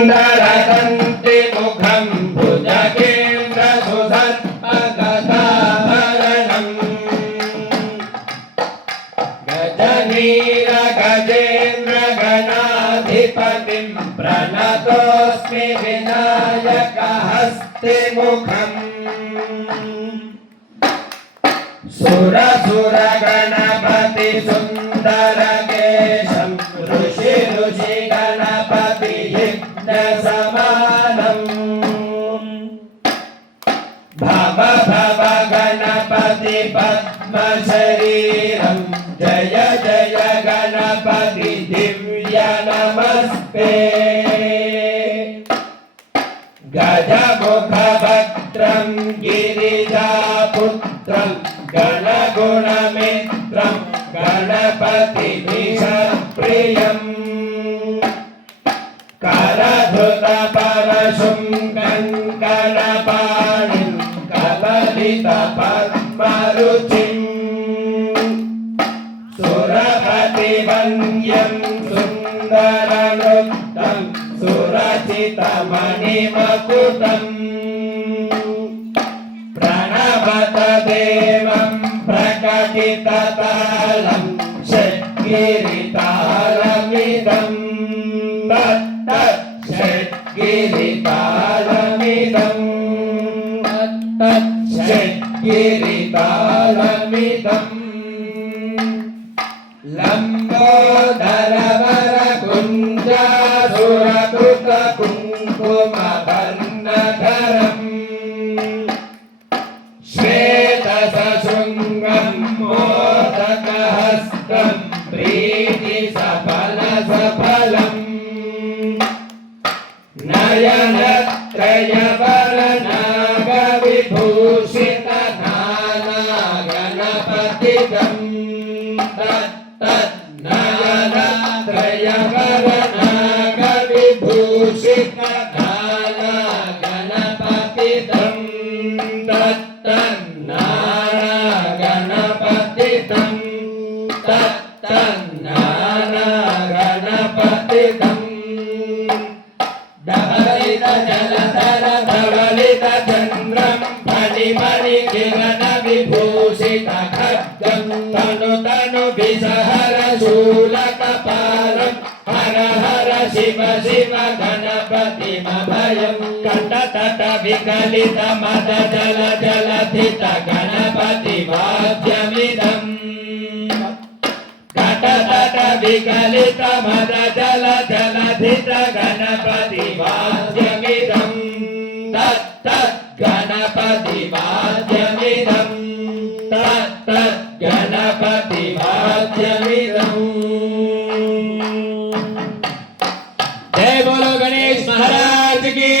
सुन्दरदन्ति मुखं भुजगेन्द्रसुधर्मगदाभरणम् गजनीरगजेन्द्रगणाधिपतिं प्रणतोऽस्मि विनायकहस्तिमुखम् सुरसुरगणपति सुन्दरकेशं ऋषि गणपति यज्ञसमानम् भव भव गणपति पद्मशरीरं जय जय गणपति दिव्य नमस्ते गजमुखभद्रं गिरिजापुत्रं गणगुणमित्रं गणपतिभिषप्रियम् करधृतपरशुं कङ्कणपाणिं कललितपद्मरुचिं सुरपतिवन्द्यं सुन्दरनृत्तं सुरचितमणिमकुटम् प्रणवत देवं प्रकटिततालं षड्गिरितालमिदं तत्तत् षड्गिरितालमिदं तत्तत् षड्गिरितालमिदं लम्बोदरवरकुञ्जासुरकृतकुङ्कुमवर्णधरम् श्वेतसशृङ्गं मोदकहस्तं प्रीतिसफलसफलम् नयनत्रयवरनागविभूषितनानागणपतिगं तत्तन्नयनत्रयवरनागविभूषितनानागणपतिगं तत्तन्नानागणपतिगं तत्तन्नानागणपतिगं धवलितजलधरधवलितचन्द्रं फणिमणिकिरणविभूषितखड्गं तनु तनुभिसहरशूलकपालं हर हर शिव शिव गणपतिमभयं कटतट विकलितमदजलजलधित गणपतिवाद्यमिदम् कटतट विकलितमदजलजलधित गणपतिवाद्यमिदं तत्तत् गणपतिवाद्यमिदं तत्तत् गणपतिवाद्यमिदम्। जय बोलो गणेश महाराज की।